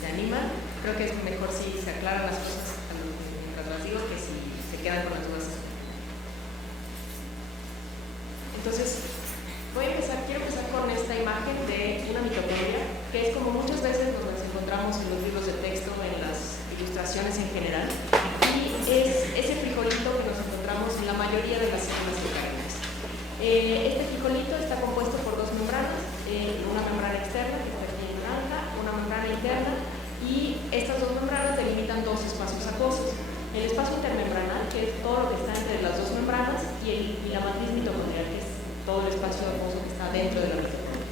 se animan. Creo que es mejor si se aclaran las cosas mientras las digo que si se quedan con las dudas. Entonces, quiero empezar con esta imagen de una mitocondria, que es como muchas veces nos encontramos en los libros de texto, en las ilustraciones en general, y es ese frijolito que nos encontramos en la mayoría de las células eucarióticas. Este frijolito está compuesto por dos membranas, una membrana externa, que está aquí en naranja, una membrana interna, y estas dos membranas delimitan dos espacios acuosos. El espacio intermembranal, que es todo lo que está entre las dos membranas, y la matriz mitocondrial, que es todo el espacio acuoso que está dentro de la mitocondria.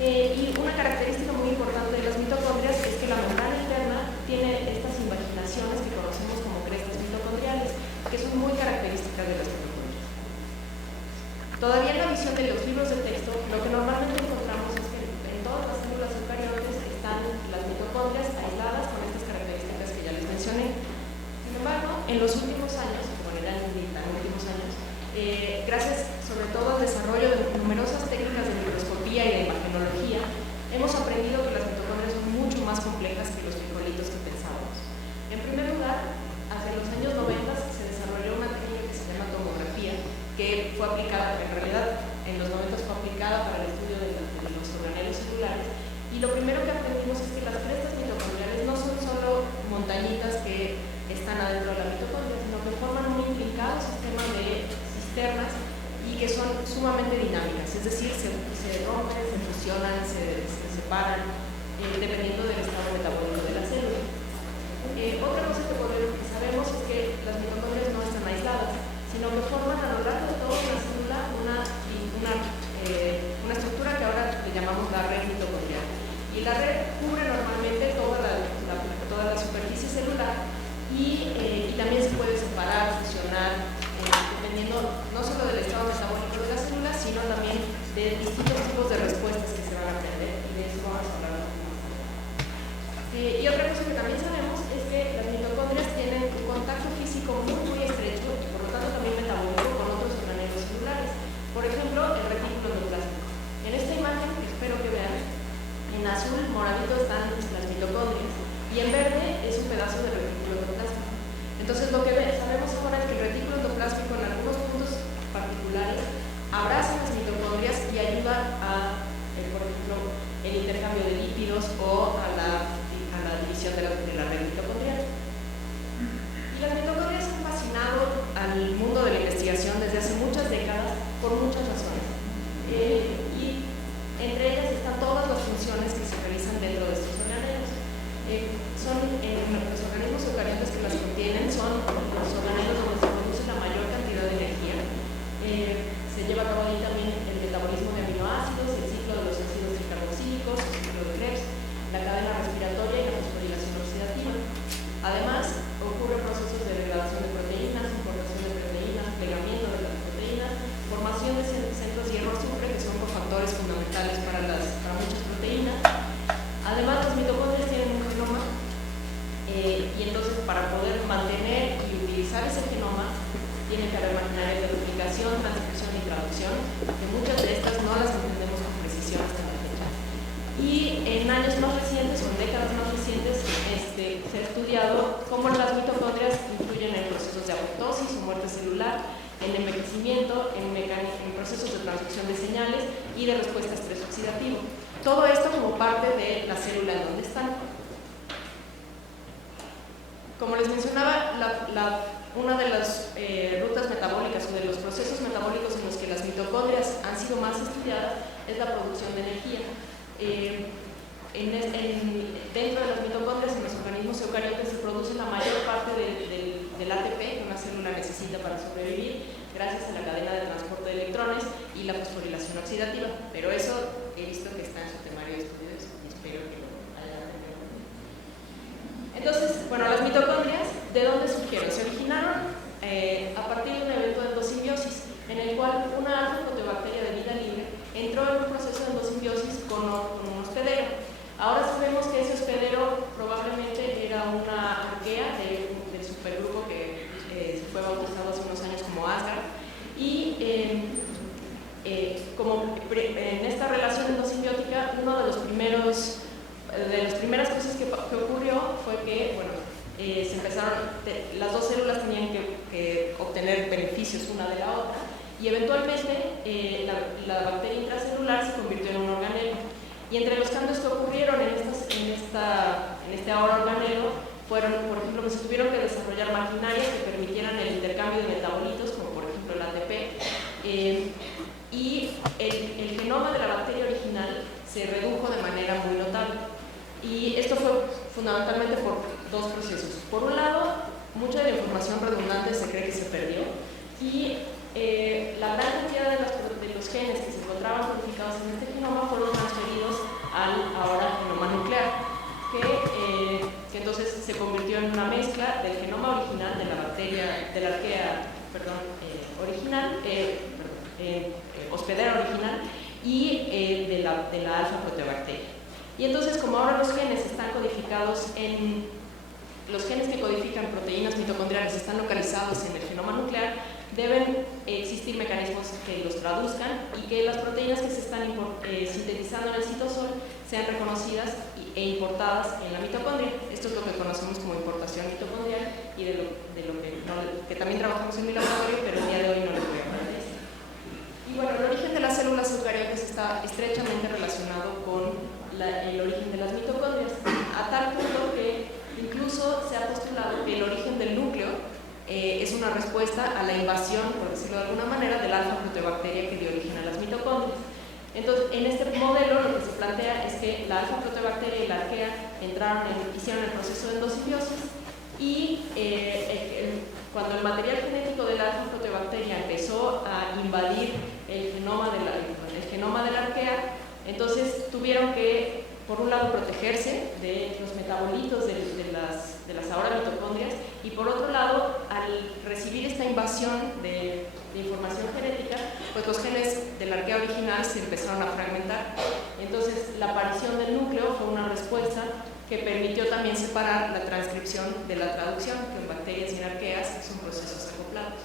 Y una característica muy importante de las mitocondrias es que la membrana interna tiene estas invaginaciones que conocemos como crestas mitocondriales, que son muy características de las mitocondrias. Todavía en la visión de los libros de texto, lo que normalmente encontramos es que en todas las células eucariotas están las mitocondrias aisladas con estas características que ya les mencioné. Sin embargo, en los últimos años, gracias sobre todo al desarrollo de numerosas técnicas de microscopía y de imagenología, hemos aprendido que las mitocondrias son mucho más complejas que los frijolitos que pensábamos. En primer lugar, hacia los años 90 se desarrolló una técnica que se llama tomografía, que fue aplicada, en realidad en los 90 fue aplicada para el estudio de los organelos celulares, y lo primero que aprendimos es que las crestas mitocondriales no son solo montañitas que están adentro de la mitocondria, sino que forman un intrincado sistema de cisternas y que son sumamente dinámicas, es decir, se rompen, se fusionan, se separan, dependiendo del estado metabólico de la célula. Otra cosa que sabemos es que las mitocondrias no están aisladas, sino que forman a lo largo de toda la célula una estructura que ahora le llamamos la red mitocondrial. Y la red cubre normalmente toda la superficie celular y también se puede separar, fusionar, dependiendo no solo del estado metabólico de la célula, sino también de distintos tipos de respuestas que se van a aprender, y de eso vamos a hablar un poco más. Y otra cosa que también sabemos es que las mitocondrias tienen un contacto físico muy estrecho, y por lo tanto también metabólico, con otros organelos celulares. Por ejemplo, el retículo endoplásico. En esta imagen, que espero que vean, en azul moradito están las mitocondrias, y en verde es un pedazo del retículo endoplásico. Entonces, lo que sabemos ahora es que el retículo endoplásico en algunos puntos particulares abraza las mitocondrias y ayuda a, por ejemplo, el intercambio de lípidos o a la división de la red mitocondrial. Y las mitocondrias han fascinado al mundo de la investigación desde hace muchas décadas por muchas razones. Y entre ellas están todas las funciones que se realizan dentro de estos organelos. Los organismos eucariotas que las contienen son los organelos donde se produce la mayor cantidad de energía. Se lleva a cabo ahí también el metabolismo de aminoácidos, el ciclo de los ácidos tricarboxílicos, el ciclo de Krebs, la cadena respiratoria y la fosforilación oxidativa. Además, ocurren procesos de degradación de proteínas, importación de proteínas, plegamiento de las proteínas, formación de centros de hierro-azufre, que son cofactores fundamentales para muchas proteínas. Además, las mitocondrias tienen un genoma, y entonces para poder mantener y utilizar ese genoma tiene que haber maquinaria de duplicación, transcripción y traducción, que muchas de estas no las entendemos con precisión hasta la fecha. Y en años más recientes, o en décadas más recientes, se ha estudiado cómo las mitocondrias influyen en procesos de apoptosis o muerte celular, en envejecimiento, en procesos de transducción de señales y de respuesta a estrés oxidativo. Todo esto como parte de la célula en donde están. Como les mencionaba, una de las rutas metabólicas o de los procesos metabólicos en los que las mitocondrias han sido más estudiadas es la producción de energía. Dentro de las mitocondrias, en los organismos eucariotas, se produce la mayor parte del ATP que una célula necesita para sobrevivir, gracias a la cadena de transporte de electrones y la fosforilación oxidativa. Pero eso he visto que está en su temario de estudios y espero que lo hayan aprendido. Entonces, bueno, las mitocondrias, ¿de dónde surgieron? Se originaron a partir de un evento de endosimbiosis, en el cual una artropotobacteria de vida libre entró en un proceso de endosimbiosis con un hospedero. Ahora sabemos que ese hospedero probablemente era una arquea del supergrupo que fue bautizado hace unos años como Asgard, y como en esta relación endosimbiótica, una de las primeras cosas que las dos células tenían que obtener beneficios una de la otra, y eventualmente la bacteria intracelular se convirtió en un organelo. Y entre los cambios que ocurrieron en este ahora organelo fueron, por ejemplo, que se tuvieron que desarrollar maquinarias que permitieran el intercambio de metabolitos, como por ejemplo el ATP, y el genoma de la bacteria original se redujo de manera muy notable. Y esto fue fundamentalmente por dos procesos. Por un lado, mucha de la información redundante se cree que se perdió, y la gran cantidad de los genes que se encontraban codificados en este genoma fueron transferidos al ahora genoma nuclear, que entonces se convirtió en una mezcla del genoma original de la bacteria, de la arquea, hospedera original, y de la alfa-proteobacteria. Y entonces, como ahora los genes están codificados los genes que codifican proteínas mitocondriales están localizados en el genoma nuclear, deben existir mecanismos que los traduzcan y que las proteínas que se están sintetizando en el citosol sean reconocidas e importadas en la mitocondria. Esto es lo que conocemos como importación mitocondrial, y de lo que también trabajamos en mi laboratorio, pero el día de hoy no les voy a hablar de esto. Y bueno, el origen de las células eucariotas está estrechamente relacionado con el origen de las mitocondrias, a tal punto que incluso se ha postulado que el origen del núcleo es una respuesta a la invasión, por decirlo de alguna manera, del alfa-proteobacteria que dio origen a las mitocondrias. Entonces, en este modelo lo que se plantea es que la alfa-proteobacteria y la arquea hicieron el proceso de endosimbiosis, y cuando el material genético de la alfa-proteobacteria empezó a invadir el genoma de la arquea, entonces tuvieron que, por un lado, protegerse de los metabolitos de las ahora mitocondrias, y por otro lado, al recibir esta invasión de información genética, pues los genes de la arquea original se empezaron a fragmentar. Entonces, la aparición del núcleo fue una respuesta que permitió también separar la transcripción de la traducción, que en bacterias y en arqueas son procesos acoplados.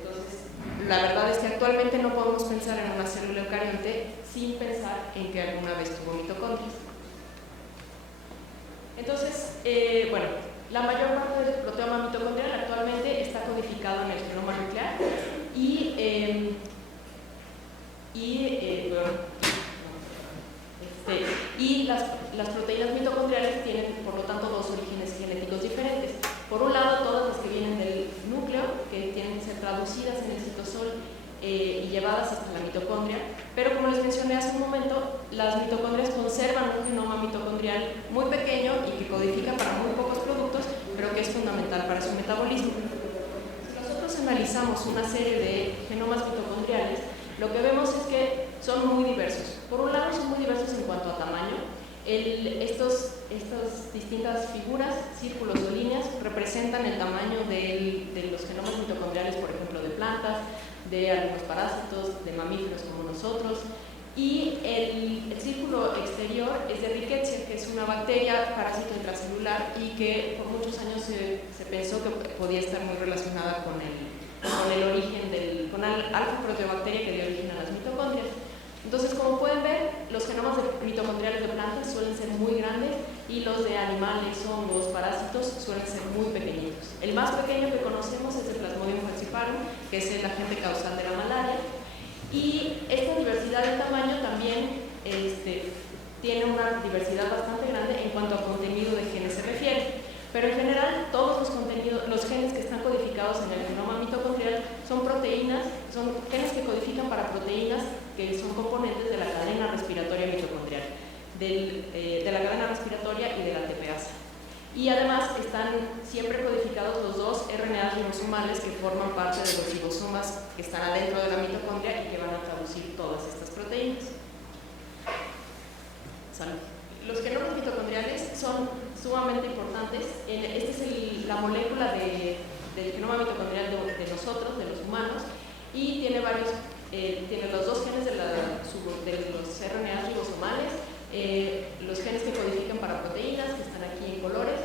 Entonces, la verdad es que actualmente no podemos pensar en una célula eucarionte sin pensar en que alguna vez tuvo mitocondrias. Entonces, bueno, la mayor parte del proteoma mitocondrial actualmente está codificado en el genoma nuclear, y las proteínas mitocondriales tienen, por lo tanto, dos orígenes genéticos diferentes. Por un lado, todas las que vienen del núcleo, que tienen que ser traducidas en el citosol y llevadas hasta la mitocondria, pero como les mencioné hace un momento, las mitocondrias conservan un genoma mitocondrial muy pequeño y que codifica para muy pocos productos, pero que es fundamental para su metabolismo. Si nosotros analizamos una serie de genomas mitocondriales, lo que vemos es que son muy diversos. Por un lado, son muy diversos en cuanto a tamaño. Estas distintas figuras, círculos o líneas, representan el tamaño de los genomas mitocondriales, por ejemplo, de plantas, de algunos parásitos, de mamíferos como nosotros. Y el círculo exterior es de Rickettsia, que es una bacteria parásito intracelular y que por muchos años se pensó que podía estar muy relacionada con el origen con la alfa-proteobacteria que dio origen a las mitocondrias. Entonces, como pueden ver, los genomas mitocondriales de plantas suelen ser muy grandes, y los de animales, hongos, parásitos suelen ser muy pequeñitos. El más pequeño que conocemos es el Plasmodium falciparum, que es el agente causal de la malaria, y esta diversidad de tamaño también tiene una diversidad bastante grande en cuanto a contenido de genes se refiere. Pero en general, todos los genes que están codificados en el genoma mitocondrial son proteínas, son genes que codifican para proteínas que son componentes de la cadena respiratoria mitocondrial, de la cadena respiratoria y de la ATPasa. Y además están siempre codificados los dos RNAs ribosomales que forman parte de los ribosomas que están adentro de la mitocondria y que van a traducir todas estas proteínas. Salud. Los genomas mitocondriales son sumamente importantes. Esta es la molécula del genoma mitocondrial de nosotros, de los humanos, y tiene los dos genes de los RNAs ribosomales, los genes que codifican para proteínas, que están aquí en colores,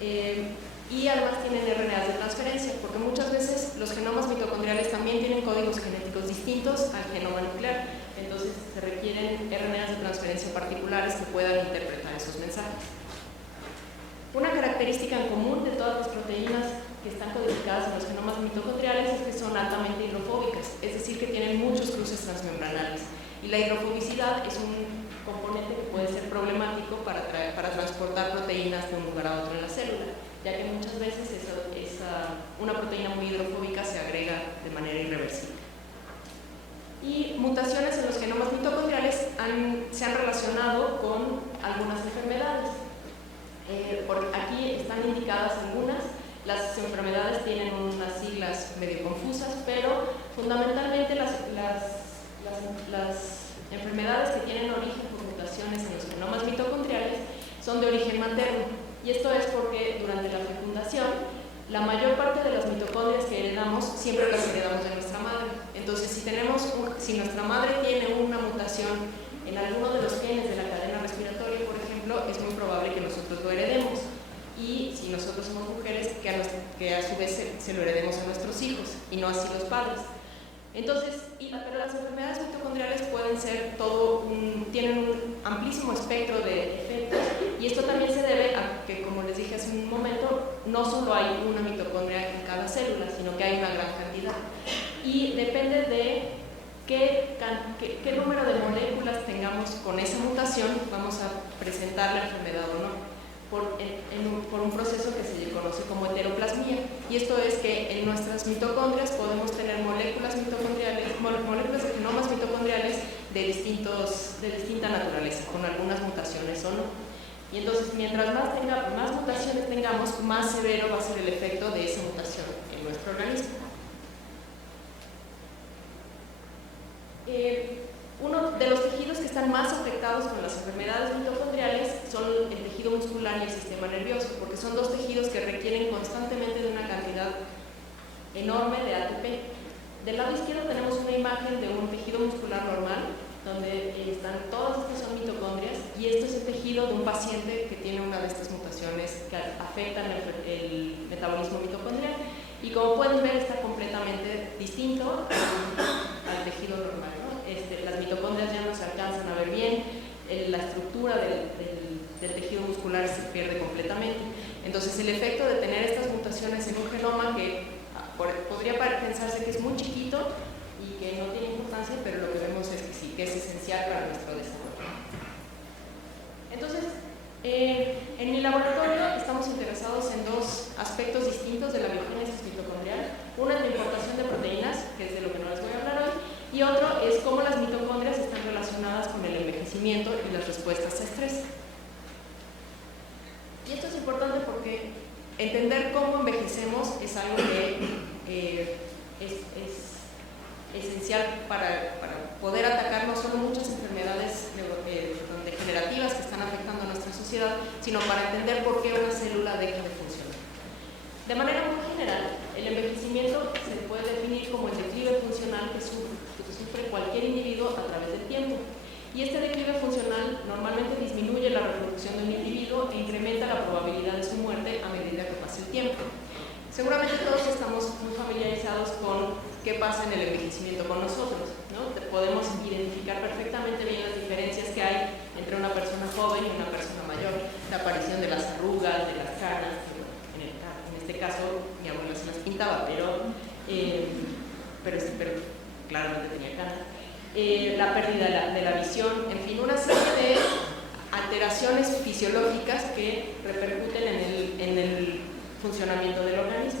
y además tienen RNAs de transferencia, porque muchas veces los genomas mitocondriales también tienen códigos genéticos distintos al genoma nuclear. Entonces se requieren RNAs de transferencia particulares que puedan interpretar esos mensajes. Una característica característica en común de todas las proteínas que están codificadas en los genomas mitocondriales es que son altamente hidrofóbicas, es decir, que tienen muchos cruces transmembranales. Y la hidrofobicidad es un componente que puede ser problemático para transportar proteínas de un lugar a otro en la célula, ya que muchas veces una proteína muy hidrofóbica se agrega de manera irreversible. Y mutaciones en los genomas mitocondriales se han relacionado con algunas enfermedades. Aquí están indicadas algunas. Las enfermedades tienen unas siglas medio confusas, pero fundamentalmente las enfermedades que tienen origen por mutaciones en los genomas mitocondriales son de origen materno. Y esto es porque durante la fecundación, la mayor parte de las mitocondrias que heredamos siempre las heredamos de nuestra madre. Entonces, si nuestra madre tiene una mutación en alguno de los genes de la cadena respiratoria, por ejemplo, es muy probable que nosotros lo heredemos. Y si nosotros somos mujeres, que a su vez se lo heredemos a nuestros hijos, y no así los padres. Entonces, pero las enfermedades mitocondriales pueden ser tienen un amplísimo espectro de efectos, y esto también se debe a que, como les dije hace un momento, no solo hay una mitocondria en cada célula, sino que hay una gran cantidad. Y depende de qué número de moléculas tengamos con esa mutación, vamos a presentar la enfermedad o no. Por un proceso que se conoce como heteroplasmia, y esto es que en nuestras mitocondrias podemos tener moléculas de genomas mitocondriales de distinta naturaleza, con algunas mutaciones o no. Y entonces, mientras más mutaciones tengamos, más severo va a ser el efecto de esa mutación en nuestro organismo. Uno de los tejidos que están más afectados con las enfermedades mitocondriales son el tejido muscular y el sistema nervioso, porque son dos tejidos que requieren constantemente de una cantidad enorme de ATP. Del lado izquierdo tenemos una imagen de un tejido muscular normal, donde están todas estas son mitocondrias, y este es el tejido de un paciente que tiene una de estas mutaciones que afectan el metabolismo mitocondrial. Y como pueden ver, está completamente distinto al tejido normal, ¿no? Las mitocondrias ya no se alcanzan a ver bien, la estructura del tejido muscular se pierde completamente. Entonces, el efecto de tener estas mutaciones en un genoma que podría pensarse que es muy chiquito y que no tiene importancia, pero lo que vemos es que sí, que es esencial para nuestro desarrollo. Entonces, en mi laboratorio estamos interesados en dos aspectos distintos de la biogénesis mitocondrial. Uno es la importación de proteínas, que es de lo que no les voy a hablar hoy, y otro es cómo las mitocondrias están relacionadas con el envejecimiento y las respuestas a estrés. Y esto es importante porque entender cómo envejecemos es algo que es esencial para poder atacar no solo muchas enfermedades degenerativas que están afectando a nuestra sociedad, sino para entender por qué una célula deja de funcionar. De manera muy general, el envejecimiento se puede definir como el declive funcional que sufre cualquier individuo a través del tiempo. Y este declive funcional normalmente disminuye la reproducción de un individuo e incrementa la probabilidad de su muerte a medida que pasa el tiempo. Seguramente todos estamos muy familiarizados con qué pasa en el envejecimiento con nosotros, ¿no? Podemos identificar perfectamente bien las diferencias que hay entre una persona joven y una persona mayor, la aparición de las arrugas, de las canas, en este caso mi abuela se las pintaba, pero claramente tenía canas. La pérdida de la visión, en fin, una serie de alteraciones fisiológicas que repercuten en el funcionamiento del organismo.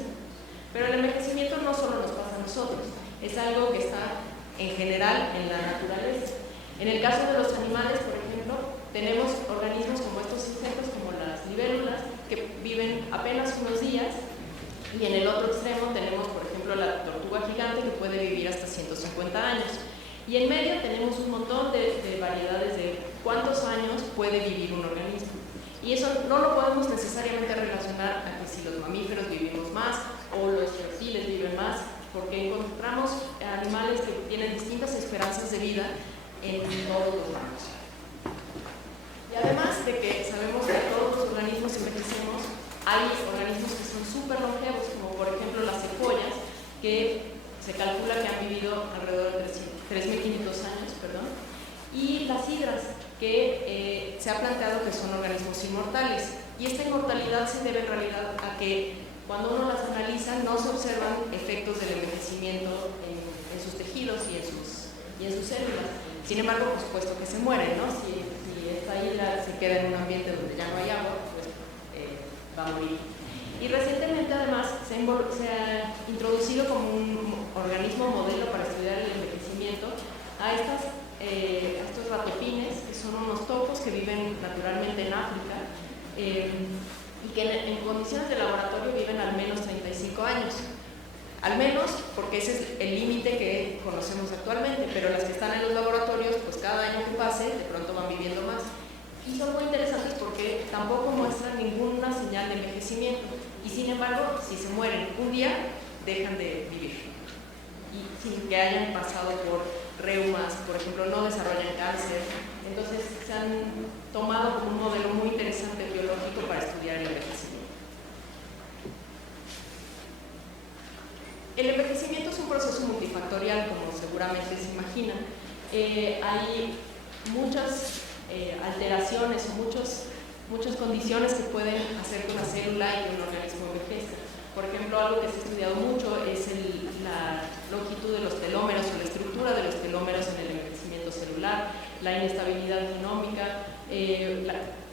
Pero el envejecimiento no solo nos pasa a nosotros, es algo que está en general en la naturaleza. En el caso de los animales, por ejemplo, tenemos organismos como estos insectos, como las libélulas, que viven apenas unos días, y en el otro extremo tenemos, por ejemplo, la tortuga gigante, que puede vivir hasta 150 años. Y en medio tenemos un montón de variedades de cuántos años puede vivir un organismo. Y eso no lo podemos necesariamente relacionar a que si los mamíferos vivimos más o los reptiles viven más, porque encontramos animales que tienen distintas esperanzas de vida en todos los ramos. Y además de que sabemos que todos los organismos envejecemos, hay organismos que son súper longevos, como por ejemplo las cebollas, que se calcula que han vivido alrededor de 3.500 años, y las hidras, que se ha planteado que son organismos inmortales. y esta inmortalidad se debe en realidad a que cuando uno las analiza no se observan efectos del envejecimiento en sus tejidos y en sus células. Sin embargo, por supuesto que se mueren, ¿no? Si esta isla se queda en un ambiente donde ya no hay agua, pues va a morir. Y recientemente además se ha introducido como un organismo modelo para estudiar el envejecimiento a estos ratopines, que son unos topos que viven naturalmente en África y que en condiciones de laboratorio viven al menos 35 años. Al menos porque ese es el límite que conocemos actualmente, pero las que están en los laboratorios, pues cada año que pase, de pronto van viviendo más. Y son muy interesantes porque tampoco muestran ninguna señal de envejecimiento. Y sin embargo, si se mueren un día, dejan de vivir. Y sin que hayan pasado por reumas, por ejemplo, no desarrollan cáncer. Entonces se han tomado como un modelo muy interesante biológico para estudiar el envejecimiento. El envejecimiento es un proceso multifactorial, como seguramente se imaginan. Hay muchas alteraciones o muchas condiciones que pueden hacer que una célula y que un organismo envejezca. Por ejemplo, algo que se ha estudiado mucho es la longitud de los telómeros o la estructura de los telómeros en el envejecimiento celular, la inestabilidad genómica,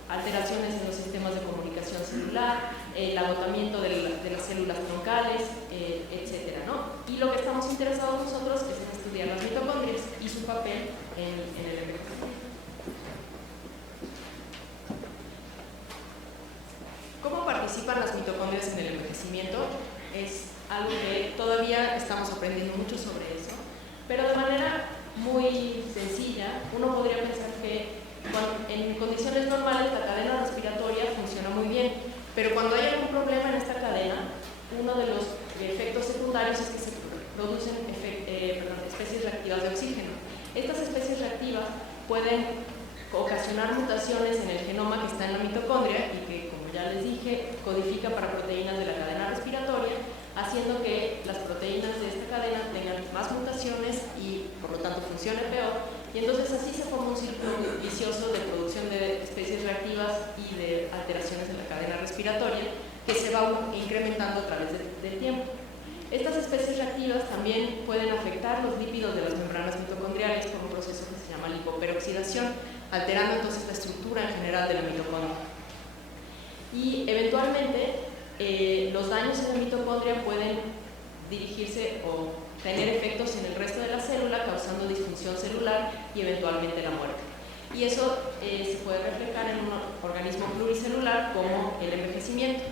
alteraciones en los sistemas de comunicación celular, el agotamiento de las células troncales, etcétera, ¿no? Y lo que estamos interesados nosotros es en estudiar las mitocondrias y su papel en el envejecimiento. ¿Cómo participan las mitocondrias en el envejecimiento? Es algo que todavía estamos aprendiendo mucho sobre eso, pero de manera muy sencilla, uno podría pensar que en condiciones normales la cadena respiratoria funciona muy bien, pero cuando hay algún problema en esta cadena, uno de los efectos secundarios es que se producen especies reactivas de oxígeno. Estas especies reactivas pueden ocasionar mutaciones en el genoma que está en la mitocondria y que, como ya les dije, codifica para proteínas de la cadena respiratoria, haciendo que las proteínas de esta cadena tengan más mutaciones y por lo tanto funcionen peor. Y entonces así se forma un círculo vicioso de producción de especies reactivas y de alteraciones en la cadena respiratoria que se va incrementando a través del tiempo. Estas especies reactivas también pueden afectar los lípidos de las membranas mitocondriales por un proceso que se llama lipoperoxidación, alterando entonces la estructura en general de la mitocondria. Y eventualmente los daños en la mitocondria pueden dirigirse o tener efectos en el resto de la célula, causando disfunción celular y eventualmente la muerte. Y eso se puede reflejar en un organismo pluricelular como el envejecimiento.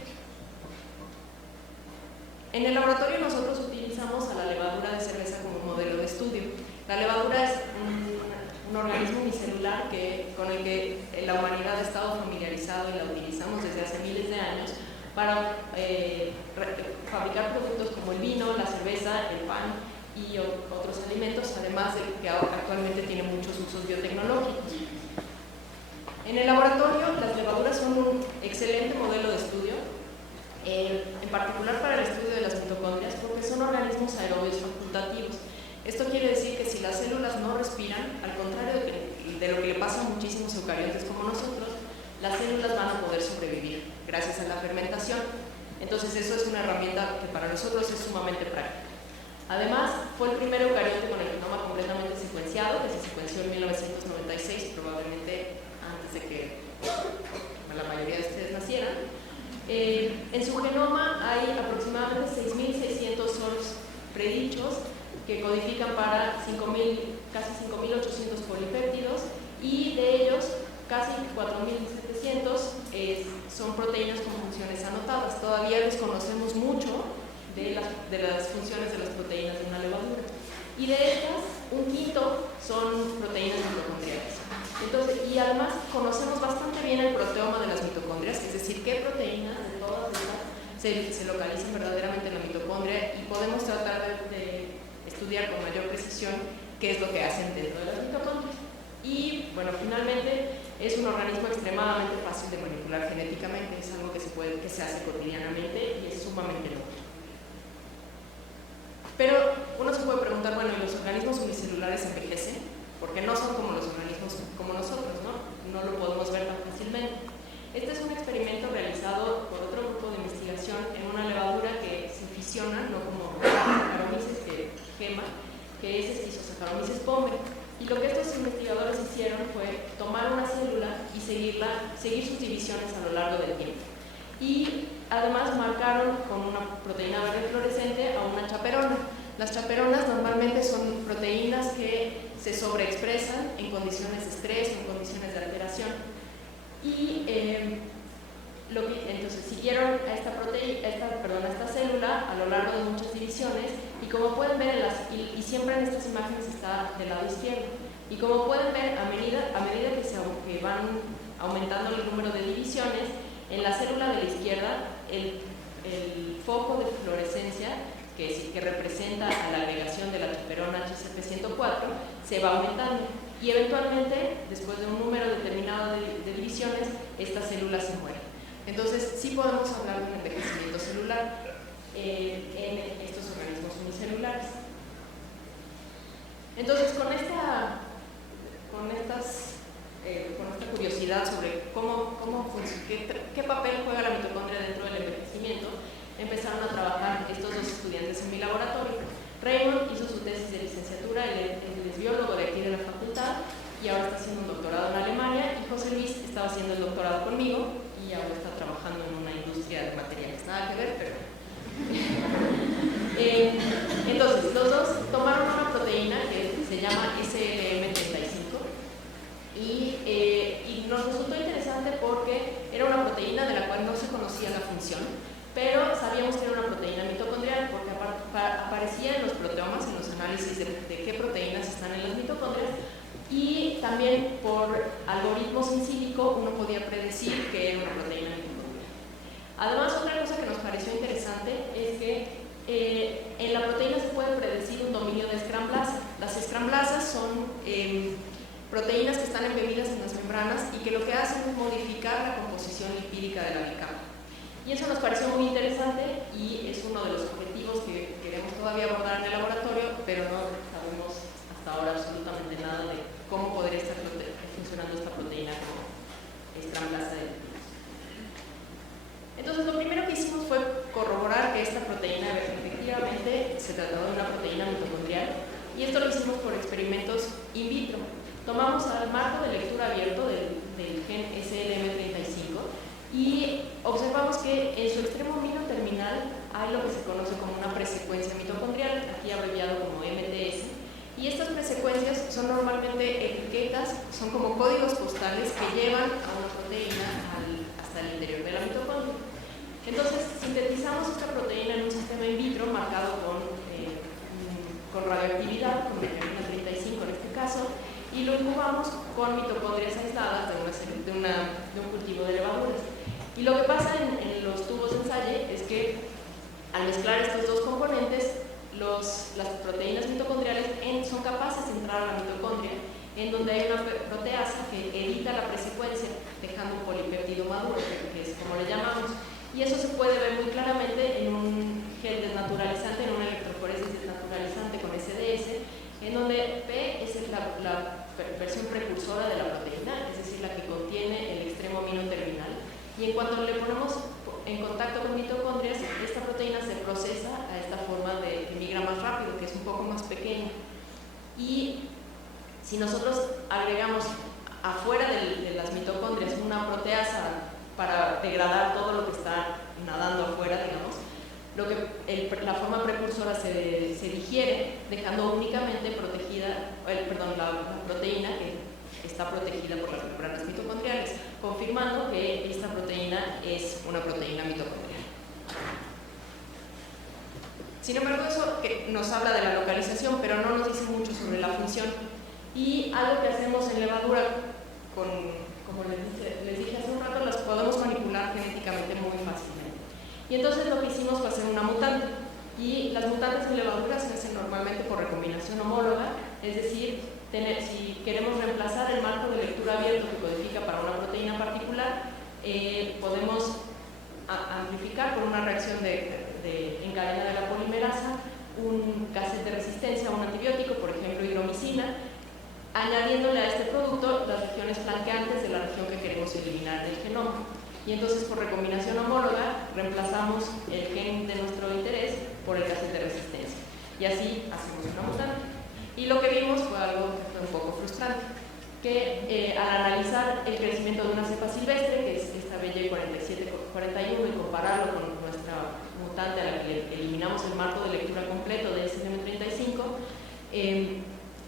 En el laboratorio nosotros utilizamos a la levadura de cerveza como modelo de estudio. La levadura es un organismo unicelular con el que la humanidad ha estado familiarizado y la utilizamos desde hace miles de años para fabricar productos como el vino, la cerveza, el pan y otros alimentos, además de que actualmente tiene muchos usos biotecnológicos. En el laboratorio, las levaduras son un excelente modelo de estudio, en particular para el estudio de las mitocondrias, porque son organismos aerobios facultativos. Esto quiere decir que si las células no respiran, al contrario de lo que le pasa a muchísimos eucariotes como nosotros, las células van a poder sobrevivir gracias a la fermentación. Entonces eso es una herramienta que para nosotros es sumamente práctica. Además, fue el primer eucariote con el genoma completamente secuenciado, que se secuenció en 1996, probablemente antes de que la mayoría de ustedes nacieran. En su genoma hay aproximadamente 6.600 soros predichos que codifican para casi 5.800 polipéptidos, y de ellos casi 4.700 son proteínas con funciones anotadas. Todavía desconocemos mucho de las funciones de las proteínas de una levadura. Y de estas, un quinto son proteínas mitocondriales. Entonces, y además conocemos bastante bien el proteoma de las mitocondrias, es decir, qué proteínas de todas estas se localizan verdaderamente en la mitocondria, y podemos tratar de estudiar con mayor precisión qué es lo que hacen dentro de las mitocondrias. Y bueno, finalmente es un organismo extremadamente fácil de manipular genéticamente, es algo que se hace cotidianamente y es sumamente lógico. Pero uno se puede preguntar, bueno, ¿y los organismos unicelulares envejecen? Porque no son como los organismos como nosotros, ¿no? No lo podemos ver tan fácilmente. Este es un experimento realizado seguir sus divisiones a lo largo del tiempo. Y además marcaron con una proteína verde fluorescente a una chaperona. Las chaperonas normalmente son proteínas que se sobreexpresan en condiciones de estrés o en condiciones de alteración. Y entonces siguieron a esta célula a lo largo de muchas divisiones, y como pueden ver, y siempre en estas imágenes está del lado izquierdo, y como pueden ver, a medida que van aumentando el número de divisiones, en la célula de la izquierda, el foco de fluorescencia, que representa a la agregación de la chaperona HCP104, se va aumentando, y eventualmente, después de un número determinado de divisiones, esta célula se muere. Entonces, sí podemos hablar de un envejecimiento celular en estos organismos unicelulares. Entonces, con esta curiosidad sobre qué papel juega la mitocondria dentro del envejecimiento, empezaron a trabajar estos dos estudiantes en mi laboratorio. Raymond hizo su tesis de licenciatura, él es biólogo de aquí de la facultad y ahora está haciendo un doctorado en Alemania, y José Luis estaba haciendo el doctorado conmigo y ahora está trabajando en una industria de materiales, nada que ver, pero entonces los dos tomaron una proteína que se llama SLM35 y nos resultó interesante porque era una proteína de la cual no se conocía la función, pero sabíamos que era una proteína mitocondrial porque aparecía en los proteomas, en los análisis de qué proteínas están en las mitocondrias, y también por algoritmos in silico uno podía predecir que era una proteína mitocondrial. Además, otra cosa que nos pareció interesante es que en la proteína se puede predecir un dominio de escramblasa. Las escramblasas son proteínas que están embebidas en las membranas y que lo que hacen es modificar la composición lipídica de la bicapa. Y eso nos pareció muy interesante y es uno de los objetivos que queremos todavía abordar en el laboratorio, pero no sabemos hasta ahora absolutamente nada de cómo podría estar funcionando esta proteína como escramblasa de lipídios. Entonces, lo primero que hicimos fue corroborar que esta proteína efectivamente se trataba de una proteína mitocondrial, y esto lo hicimos por experimentos in vitro. Tomamos al marco de lectura abierto del gen SLM35 y observamos que en su extremo amino terminal hay lo que se conoce como una presecuencia mitocondrial, aquí abreviado como MTS, y estas presecuencias son normalmente etiquetas, son como códigos postales que llevan a una proteína hasta el interior de la mitocondria. Entonces, sintetizamos esta proteína en un sistema in vitro marcado con radioactividad, con metionina 35 en este caso, y lo incubamos con mitocondrias aisladas de un cultivo de levaduras. Y lo que pasa en los tubos de ensayo es que al mezclar estos dos componentes, las proteínas mitocondriales son capaces de entrar a la mitocondria, en donde hay una proteasa que evita la presecuencia, dejando un polipéptido maduro, que es como le llamamos. Y eso se puede ver muy claramente en un gel desnaturalizante, en una electroforesis desnaturalizante con SDS, en donde P es la versión precursora de la proteína, es decir, la que contiene el extremo amino terminal. Y en cuanto le ponemos en contacto con mitocondrias, esta proteína se procesa a esta forma que migra más rápido, que es un poco más pequeña. Y si nosotros agregamos afuera de las mitocondrias una proteasa para degradar todo lo que está nadando afuera, digamos, la forma precursora se digiere, dejando únicamente protegida, la proteína que está protegida por las membranas mitocondriales, confirmando que esta proteína es una proteína mitocondrial. Sin embargo, eso que nos habla de la localización, pero no nos dice mucho sobre la función. Y algo que hacemos en levadura, como les dije hace un rato, las podemos manipular genéticamente muy fácilmente. Y entonces lo que hicimos fue hacer una mutante. Y las mutantes en levadura se hacen normalmente por recombinación homóloga, es decir, si queremos reemplazar el marco de lectura abierto que codifica para una proteína particular, podemos amplificar por una reacción en cadena de la polimerasa un cassette de resistencia a un antibiótico, por ejemplo hidromicina, añadiéndole a este producto las regiones flanqueantes de la región que queremos eliminar del genoma. Y entonces, por recombinación homóloga, reemplazamos el gen de nuestro interés por el cassette de resistencia. Y así hacemos una mutante. Y lo que vimos fue algo que fue un poco frustrante. que al analizar el crecimiento de una cepa silvestre, que es esta BY4741, y compararlo con nuestra mutante a la que eliminamos el marco de lectura completo de SLM35,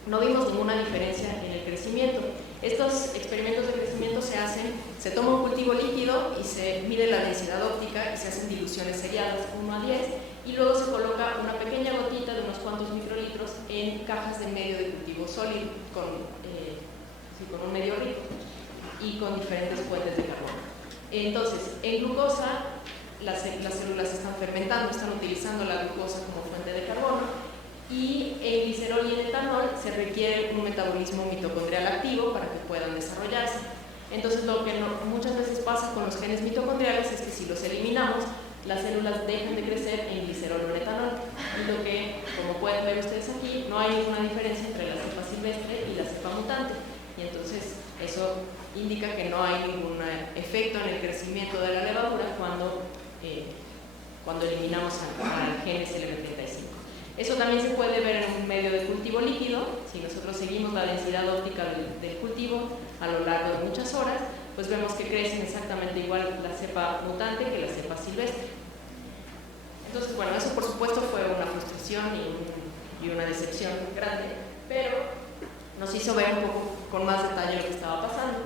no vimos ninguna diferencia en el crecimiento. Estos experimentos de crecimiento se toma un cultivo líquido y se mide la densidad óptica y se hacen diluciones seriadas 1 a 10, y luego se coloca una pequeña gotita de unos cuantos microlitros en cajas de medio de cultivo sólido con un medio rico y con diferentes fuentes de carbono. Entonces, en glucosa, las células están fermentando, están utilizando la glucosa como fuente de carbono, y en glicerol y en etanol se requiere un metabolismo mitocondrial activo para que puedan desarrollarse. Entonces, lo que muchas veces pasa con los genes mitocondriales es que si los eliminamos, las células dejan de crecer en glicerol o en etanol, y lo que, como pueden ver ustedes aquí, no hay ninguna diferencia entre la cepa silvestre y la cepa mutante, y entonces eso indica que no hay ningún efecto en el crecimiento de la levadura cuando eliminamos al gen SLM35. Eso también se puede ver en un medio de cultivo líquido. Si nosotros seguimos la densidad óptica del cultivo a lo largo de muchas horas, pues vemos que crecen exactamente igual la cepa mutante que la cepa silvestre. Entonces, bueno, eso por supuesto fue una frustración y una decepción grande, pero nos hizo ver un poco con más detalle lo que estaba pasando.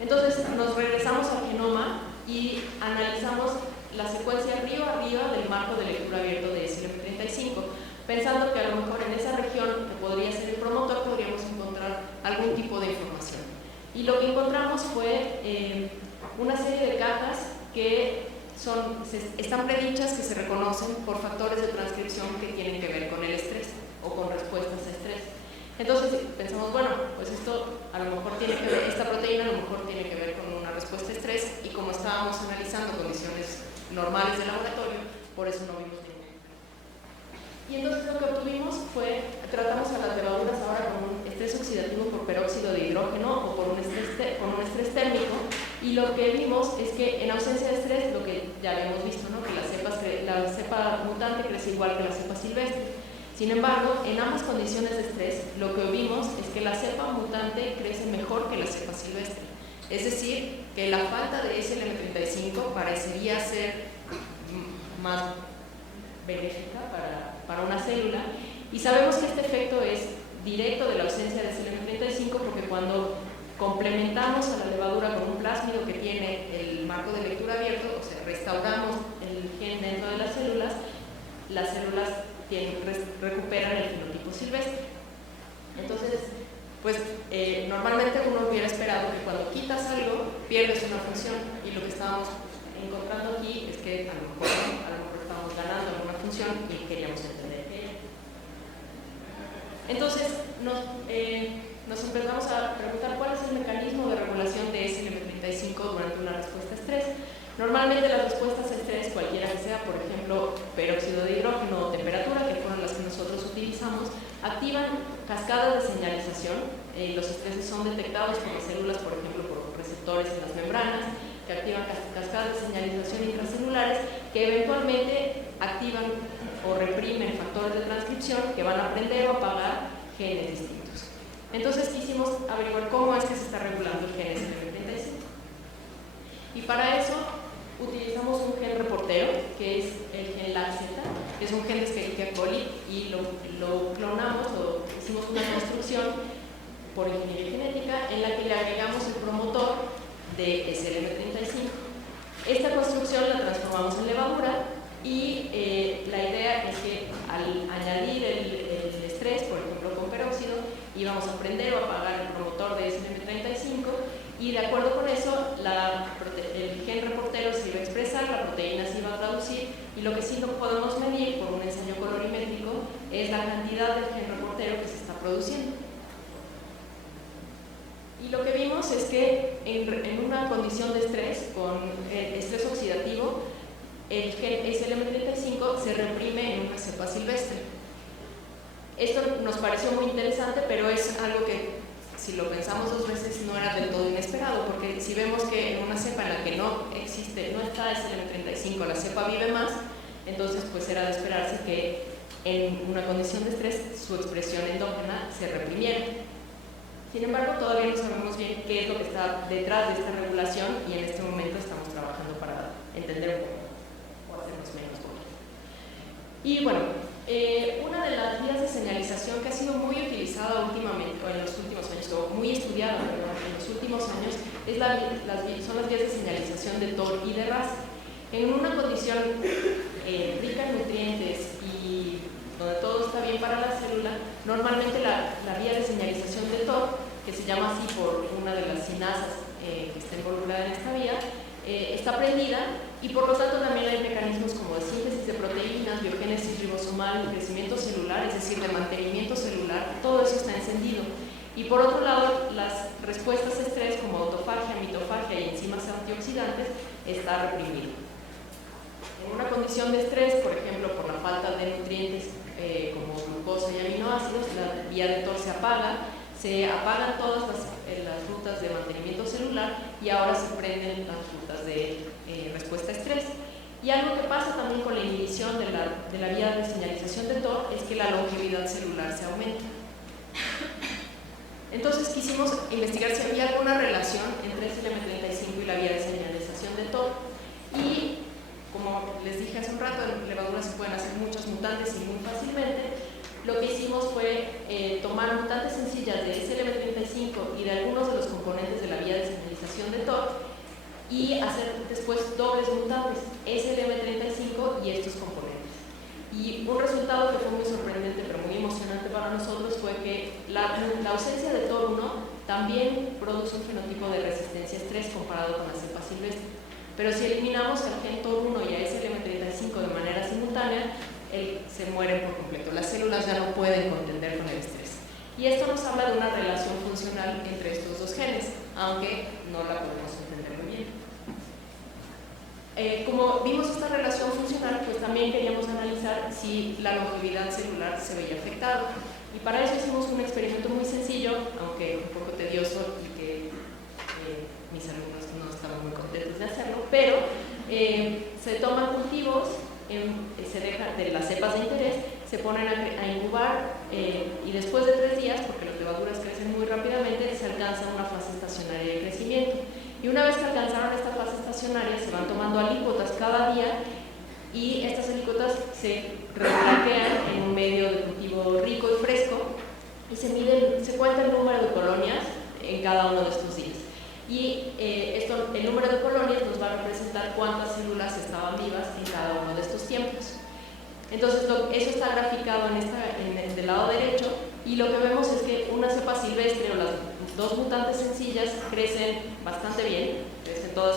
Entonces, nos regresamos al genoma y analizamos la secuencia río arriba del marco de lectura abierto de SLM35, pensando que a lo mejor en esa región, que podría ser el promotor, podríamos encontrar algún tipo de información. Y lo que encontramos fue una serie de cajas que están predichas, que se reconocen por factores de transcripción que tienen que ver con el estrés o con respuestas a estrés. Entonces pensamos, bueno, pues esto a lo mejor tiene que ver, esta proteína a lo mejor tiene que ver con una respuesta a estrés, y como estábamos analizando condiciones normales de laboratorio, por eso no vimos ningún. Y entonces lo que obtuvimos fue, tratamos a las levaduras ahora con un estrés oxidativo por peróxido de hidrógeno o con un estrés térmico, y lo que vimos es que en ausencia de estrés, lo que ya habíamos visto, ¿no?, que la cepa mutante crece igual que la cepa silvestre. Sin embargo, en ambas condiciones de estrés, lo que vimos es que la cepa mutante crece mejor que la cepa silvestre. Es decir, que la falta de SLM35 parecería ser más benéfica para una célula, y sabemos que este efecto es directo de la ausencia de SLM35 porque cuando complementamos a la levadura con un plásmido que tiene el marco de lectura abierto, o sea, restauramos el gen dentro de las células recuperan el fenotipo silvestre. Entonces, pues normalmente uno hubiera esperado que cuando quitas algo pierdes una función, y lo que estábamos encontrando aquí es que a lo mejor estamos ganando alguna función y queríamos entender qué era. Entonces nos empezamos a preguntar cuál es el mecanismo de regulación de SLM35 durante una respuesta a estrés. Normalmente las respuestas a estrés, cualquiera que sea, por ejemplo, peróxido de hidrógeno o temperatura, que fueron las que nosotros utilizamos, activan cascadas de señalización. Los estreses son detectados por las células, por ejemplo, por receptores en las membranas, que activan cascadas de señalización intracelulares que eventualmente activan o reprimen factores de transcripción que van a prender o apagar genes distintos. Entonces quisimos averiguar cómo es que se está regulando el gen SLM35. Y para eso utilizamos un gen reportero, que es el gen LAC-Z, que es un gen de Escherichia coli, y lo clonamos, hicimos una construcción por ingeniería genética en la que le agregamos el promotor de SLM35. Esta construcción la transformamos en levadura, y la idea es que al añadir el estrés, por ejemplo con peróxido, íbamos a prender o apagar el promotor de SLM35, y de acuerdo con eso el gen reportero se iba a expresar, la proteína se iba a traducir, y lo que sí no podemos medir por un ensayo colorimétrico es la cantidad del gen reportero que se está produciendo. Y lo que vimos es que en una condición de estrés, con estrés oxidativo, el gen SLM35 se reprime en una cepa silvestre. Esto nos pareció muy interesante, pero es algo que, si lo pensamos dos veces, no era del todo inesperado, porque si vemos que en una cepa en la que no está SLM35, la cepa vive más, entonces pues era de esperarse que en una condición de estrés su expresión endógena se reprimiera. Sin embargo, todavía no sabemos bien qué es lo que está detrás de esta regulación y en este momento estamos trabajando para entender un poco o hacernos menos bolas. Y bueno, una de las vías de señalización que ha sido muy utilizada últimamente, o en los últimos años, o muy estudiada en los últimos años, son las vías de señalización de TOR y de RAS. En una condición rica en nutrientes y donde todo está bien para la célula, normalmente la vía de señalización de TOR, que se llama así por una de las sinasas que está involucrada en esta vía, está prendida y por lo tanto también hay mecanismos como de síntesis de proteínas, biogénesis ribosomal, crecimiento celular, es decir, de mantenimiento celular, todo eso está encendido. Y por otro lado, las respuestas a estrés como autofagia, mitofagia y enzimas antioxidantes está reprimido. En una condición de estrés, por ejemplo, por la falta de nutrientes como glucosa y aminoácidos, la vía de TOR se apagan todas las rutas de mantenimiento celular y ahora se prenden las rutas de respuesta a estrés. Y algo que pasa también con la inhibición de la vía de señalización de TOR es que la longevidad celular se aumenta. Entonces quisimos investigar si había alguna relación entre SLM35 y la vía de señalización de TOR. Y como les dije hace un rato, en levaduras se pueden hacer muchas mutantes y muy fácilmente. Lo que hicimos fue tomar mutantes sencillas de SLM35 y de algunos de los componentes de la vía de señalización de TOR y hacer después dobles mutantes, SLM35 y estos componentes. Y un resultado que fue muy sorprendente pero muy emocionante para nosotros fue que la ausencia de TOR1 también produce un fenotipo de resistencia a estrés comparado con la cepa silvestre. Pero si eliminamos al gen TOR1 y a SLM35 de manera simultánea, se mueren por completo. Las células ya no pueden contender con el estrés. Y esto nos habla de una relación funcional entre estos dos genes, aunque no la podemos entender muy bien. Como vimos esta relación funcional, pues también queríamos analizar si la longevidad celular se veía afectada. Y para eso hicimos un experimento muy sencillo, aunque un poco tedioso y que mis alumnos no estaban muy contentos de hacerlo, pero se toman cultivos, se dejan de las cepas de interés, se ponen a incubar y después de 3 días, porque las levaduras crecen muy rápidamente, se alcanza una fase estacionaria de crecimiento. Y una vez que alcanzaron esta fase estacionaria, se van tomando alícuotas cada día y estas alícuotas se reblanquean en un medio de cultivo rico y fresco y se cuenta el número de colonias en cada uno de estos días. Y el número de colonias nos va a representar cuántas células estaban vivas en cada uno de estos tiempos. Entonces, eso está graficado del lado derecho y lo que vemos es que una cepa silvestre o las dos mutantes sencillas crecen bastante bien, crecen todas,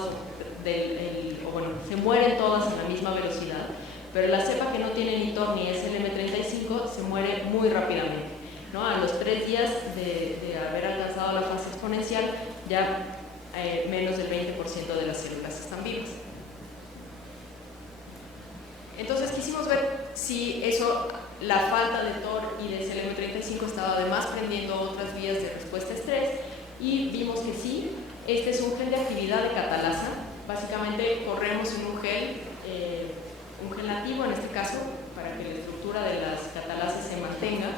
se mueren todas en la misma velocidad, pero la cepa que no tiene ni TOR ni SLM35 se muere muy rápidamente, ¿no? A los 3 días de haber alcanzado la fase exponencial, ya menos del 20% de las células están vivas. Entonces quisimos ver si la falta de TOR y de SLM35 estaba además prendiendo otras vías de respuesta a estrés y vimos que sí. Este es un gen de actividad de catalasa. Básicamente corremos en un gel nativo en este caso para que la estructura de las catalasas se mantenga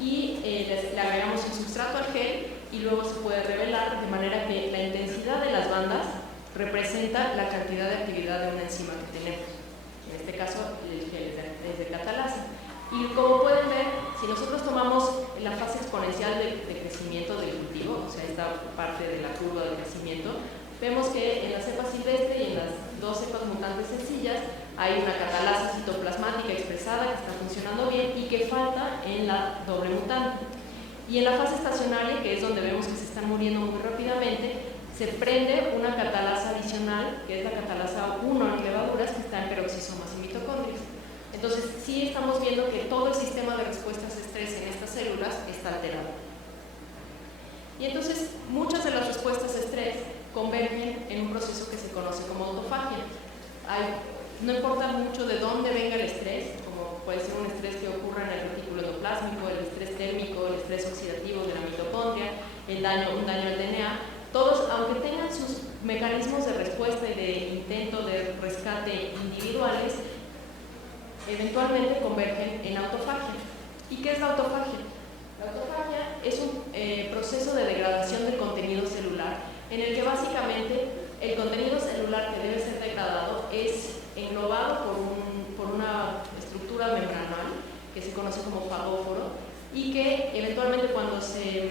y le agregamos un sustrato al gel y luego se puede revelar de manera que la intensidad de las bandas representa la cantidad de actividad de una enzima que tenemos. En este caso, el gel es de catalasa. Y como pueden ver, si nosotros tomamos la fase exponencial de crecimiento del cultivo, o sea, esta parte de la curva de crecimiento, vemos que en la cepa silvestre y en las 2 cepas mutantes sencillas hay una catalasa citoplasmática expresada que está funcionando bien y que falta en la doble mutante. Y en la fase estacionaria, que es donde vemos que se están muriendo muy rápidamente, se prende una catalasa adicional, que es la catalasa 1 en levaduras, que está en peroxisomas y mitocondrias. Entonces, sí estamos viendo que todo el sistema de respuestas a estrés en estas células está alterado. Y entonces, muchas de las respuestas a estrés convergen en un proceso que se conoce como autofagia. No importa mucho de dónde venga el estrés, como puede ser un estrés que ocurra en el retículo endoplásmico, el estrés térmico, el estrés oxidativo de la mitocondria, un daño al DNA. Todos, aunque tengan sus mecanismos de respuesta y de intento de rescate individuales, eventualmente convergen en autofagia. ¿Y qué es la autofagia? La autofagia es un proceso de degradación del contenido celular en el que básicamente el contenido celular que debe ser degradado es englobado por una estructura membranal que se conoce como fagóforo y que eventualmente cuando se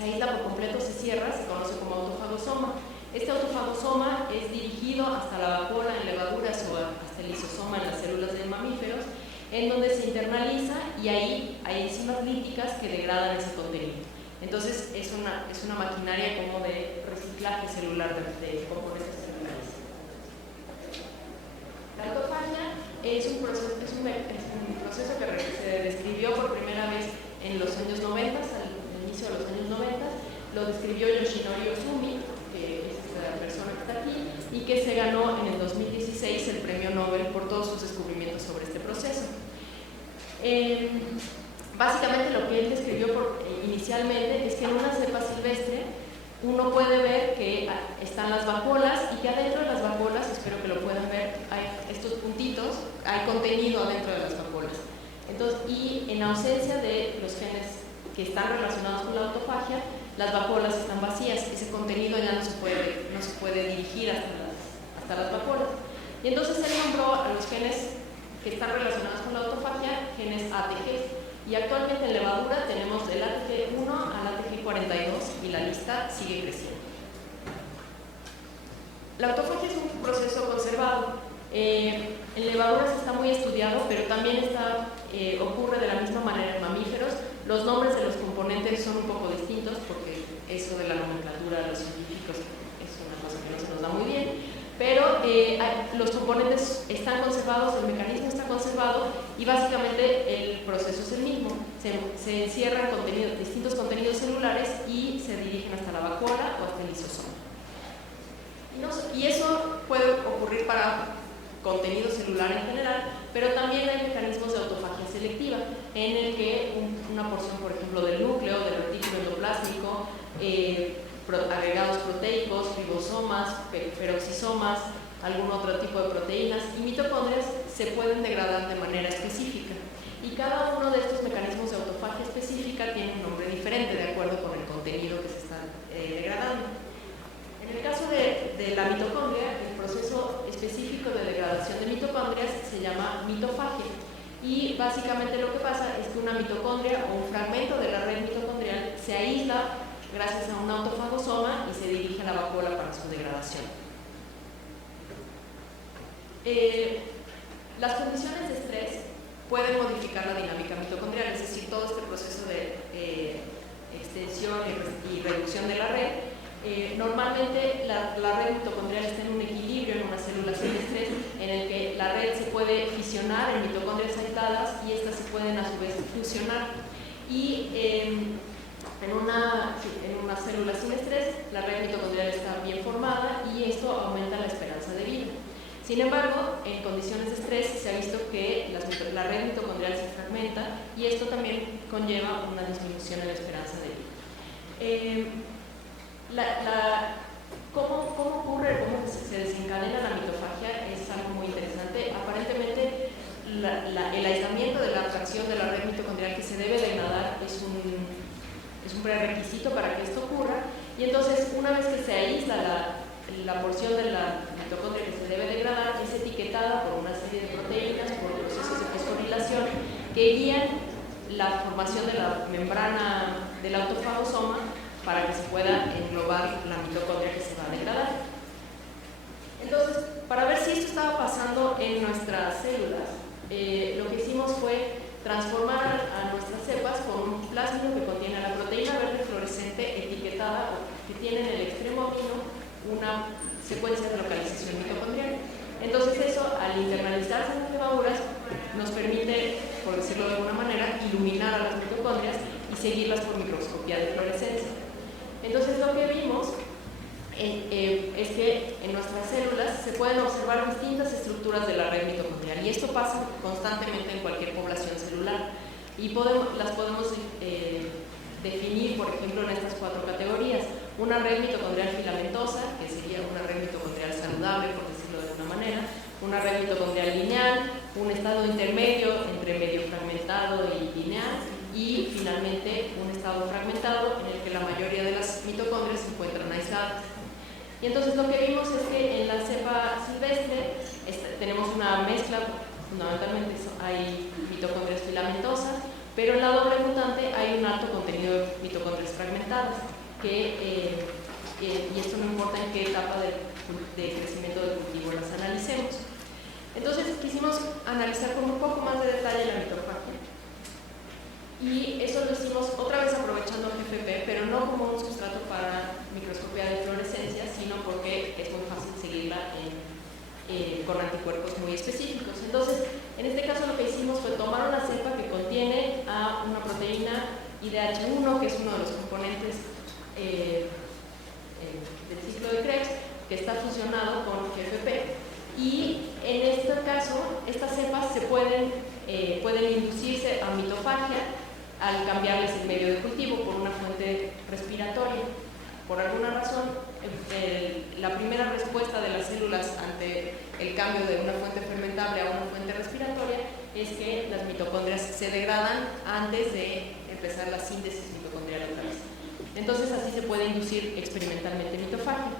aísla por completo, se cierra, se conoce como autofagosoma. Este autofagosoma es dirigido hasta la vacuola en levaduras o hasta el lisosoma en las células de mamíferos, en donde se internaliza y ahí hay enzimas líticas que degradan ese contenido. Entonces es una maquinaria como de reciclaje celular de componentes celulares. La autofagia es un proceso que se describió por primera vez en los años 90, al inicio de los años 90, lo describió Yoshinori Ozumi, que es la persona que está aquí, y que se ganó en el 2016 el premio Nobel por todos sus descubrimientos sobre este proceso. Básicamente lo que él describió inicialmente es que en una cepa silvestre uno puede ver que están las vacuolas y que adentro de las vacuolas, espero que lo puedan ver, hay estos puntitos, hay contenido adentro de las vacuolas. Entonces, y en ausencia de los genes que están relacionados con la autofagia, las vacuolas están vacías, ese contenido ya no se puede dirigir hasta las vacuolas. Y entonces él nombró a los genes que están relacionados con la autofagia genes ATG. Y actualmente en levadura tenemos del ATG1 al ATG42 y la lista sigue creciendo. La autofagia es un proceso conservado. En levaduras está muy estudiado, pero también ocurre de la misma manera en mamíferos. Los nombres de los componentes son un poco distintos porque eso de la nomenclatura de los científicos es una cosa que no se nos da muy bien. Pero los componentes están conservados, el mecanismo está conservado y básicamente el proceso es el mismo. Se encierran distintos contenidos celulares y se dirigen hasta la vacuola o hasta el lisosoma. Y eso puede ocurrir para contenido celular en general, pero también hay mecanismos de autofagia selectiva en el que una porción, por ejemplo, del núcleo, del retículo endoplásmico, agregados proteicos, ribosomas, peroxisomas, algún otro tipo de proteínas y mitocondrias se pueden degradar de manera específica. Y cada uno de estos mecanismos de autofagia específica tiene un nombre diferente de acuerdo con el contenido que se está degradando. En el caso de la mitocondria, el proceso específico de degradación de mitocondrias se llama mitofagia. Y básicamente lo que pasa es que una mitocondria o un fragmento de la red mitocondrial se aísla gracias a un autofagosoma y se dirige a la vacuola para su degradación. Las condiciones de estrés pueden modificar la dinámica mitocondrial, es decir, todo este proceso de extensión y reducción de la red. Normalmente la red mitocondrial está en un equilibrio en una célula sin estrés en el que la red se puede fisionar en mitocondrias aisladas y estas se pueden a su vez fusionar. Y en una célula sin estrés, la red mitocondrial está bien formada y esto aumenta la esperanza de vida. Sin embargo, en condiciones de estrés se ha visto que la red mitocondrial se fragmenta y esto también conlleva una disminución en la esperanza de vida. ¿Cómo ocurre, cómo se desencadena la mitofagia? Es algo muy interesante. Aparentemente, el aislamiento de la abstracción de la red mitocondrial que se debe degradar es un prerequisito para que esto ocurra. Y entonces, una vez que se aísla la porción de la mitocondria que se debe degradar, es etiquetada por una serie de proteínas, por procesos de fosforilación que guían la formación de la membrana del autofagosoma para que se pueda englobar la mitocondria que se va a degradar. Entonces, para ver si esto estaba pasando en nuestras células, lo que hicimos fue transformar a nuestras cepas con un plásmido que contiene la proteína verde fluorescente etiquetada que tiene en el extremo amino una secuencia de localización mitocondrial. Entonces eso, al internalizarse en las levaduras, nos permite, por decirlo de alguna manera, iluminar a las mitocondrias y seguirlas por microscopía de fluorescencia. Entonces lo que vimos es que en nuestras células se pueden observar distintas estructuras de la red mitocondrial y esto pasa constantemente en cualquier población celular y las podemos definir, por ejemplo, en estas 4 categorías. Una red mitocondrial filamentosa, que sería una red mitocondrial saludable, por decirlo de alguna manera, una red mitocondrial lineal, un estado intermedio entre medio fragmentado y lineal, y finalmente un estado fragmentado en el que la mayoría de las mitocondrias se encuentran aisladas. Y entonces lo que vimos es que en la cepa silvestre tenemos una mezcla, fundamentalmente hay mitocondrias filamentosas, pero en la doble mutante hay un alto contenido de mitocondrias fragmentadas, y esto no importa en qué etapa de crecimiento del cultivo las analicemos. Entonces quisimos analizar con un poco más de detalle la mitofagia. Y eso lo hicimos otra vez aprovechando GFP, pero no como un sustrato para microscopía de fluorescencia, sino porque es muy fácil seguirla con anticuerpos muy específicos. Entonces, en este caso lo que hicimos fue tomar una cepa que contiene a una proteína IDH1, que es uno de los componentes del ciclo de Krebs, que está fusionado con GFP. Y en este caso, estas cepas pueden inducirse a mitofagia al cambiarles el medio de cultivo por una fuente respiratoria. Por alguna razón, la primera respuesta de las células ante el cambio de una fuente fermentable a una fuente respiratoria es que las mitocondrias se degradan antes de empezar la síntesis mitocondrial otra vez. Entonces así se puede inducir experimentalmente mitofagia.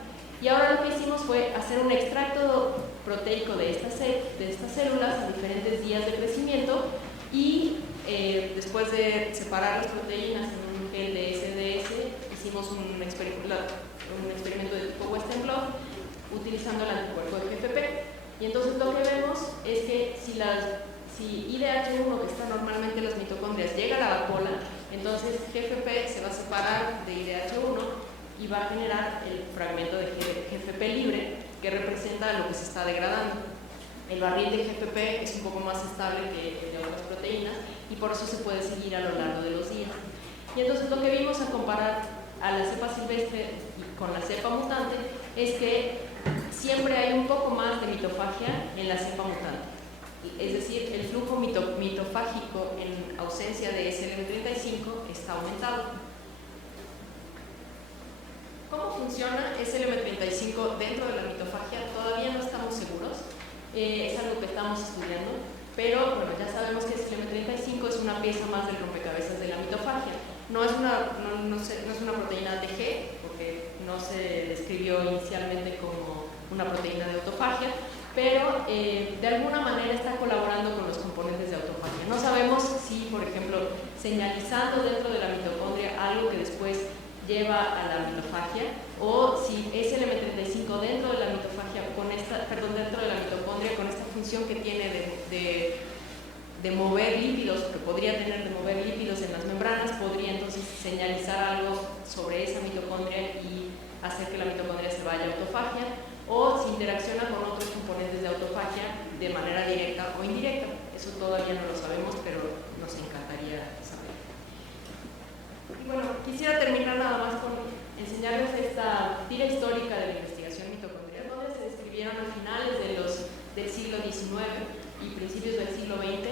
Y ahora lo que hicimos fue hacer un extracto proteico de estas células a diferentes días de crecimiento y después de separar las proteínas en un gel de SDS, hicimos un experimento de tipo Western blot utilizando el anticuerpo de GFP. Y entonces lo que vemos es que si IDH1, que está normalmente en las mitocondrias, llega a la vacuola, entonces GFP se va a separar de IDH1 y va a generar el fragmento de GFP libre que representa lo que se está degradando. El barril de GFP es un poco más estable que el de otras proteínas y por eso se puede seguir a lo largo de los días. Y entonces lo que vimos al comparar a la cepa silvestre con la cepa mutante es que siempre hay un poco más de mitofagia en la cepa mutante. Es decir, el flujo mitofágico en ausencia de SLM35 está aumentado. ¿Cómo funciona SLM35 dentro de la mitofagia? Todavía no estamos seguros. Es algo que estamos estudiando, pero bueno, ya sabemos que SLM35 es una pieza más del rompecabezas de la mitofagia. No es una proteína TG, porque no se describió inicialmente como una proteína de autofagia, pero de alguna manera está colaborando con los componentes de autofagia. No sabemos si, por ejemplo, señalizando dentro de la mitocondria algo que después lleva a la mitofagia, o si es el SLM35 dentro de la mitofagia dentro de la mitocondria con esta función que tiene de mover lípidos, que podría tener de mover lípidos en las membranas, podría entonces señalizar algo sobre esa mitocondria y hacer que la mitocondria se vaya a autofagia, o si interacciona con otros componentes de autofagia de manera directa o indirecta. Eso todavía no lo sabemos, pero nos encantaría saber. Y bueno, quisiera terminar nada más con enseñarles esta tira histórica de la investigación mitocondrial, donde se describieron a finales del siglo XIX y principios del siglo XX.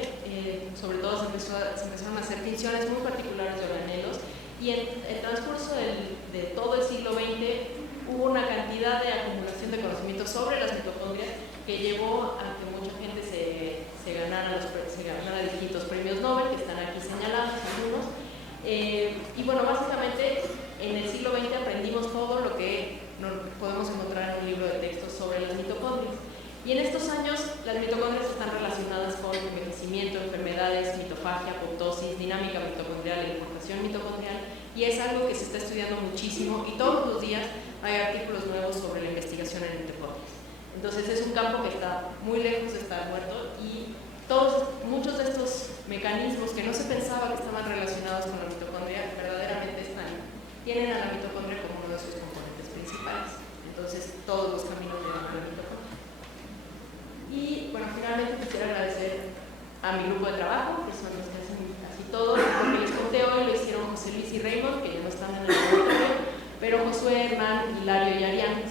Sobre todo se empezaron a hacer funciones muy particulares de organelos, y en el transcurso de todo el siglo XX hubo una cantidad de acumulación de conocimiento sobre las mitocondrias que llevó a que mucha gente se ganara distintos premios Nobel, que están aquí señalados algunos. Y bueno, básicamente en el siglo XX aprendimos todo lo que podemos encontrar en un libro de texto sobre las mitocondrias. Y en estos años las mitocondrias están relacionadas con envejecimiento, enfermedades, mitofagia, apoptosis, dinámica mitocondrial, importación mitocondrial, y es algo que se está estudiando muchísimo y todos los días hay artículos nuevos sobre la investigación en mitocondrias. Entonces es un campo que está muy lejos de estar muerto, y muchos de estos mecanismos que no se pensaba que estaban relacionados con la mitocondria verdaderamente tienen a la mitocondria como uno de sus componentes principales. Entonces todos los caminos llevan a la mitocondria. Y bueno, finalmente quisiera agradecer a mi grupo de trabajo, que son los que hacen casi todo. Lo que les conté hoy lo hicieron José Luis y Raymond, que ya no están en el laboratorio, pero Josué, Hernán, Hilario y Arián